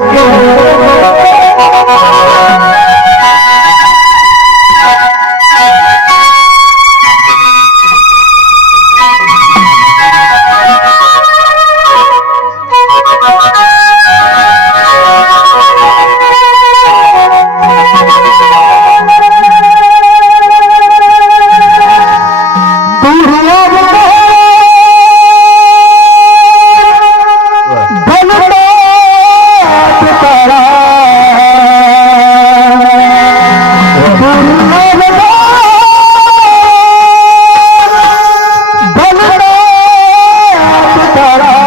Oh, my God. তারা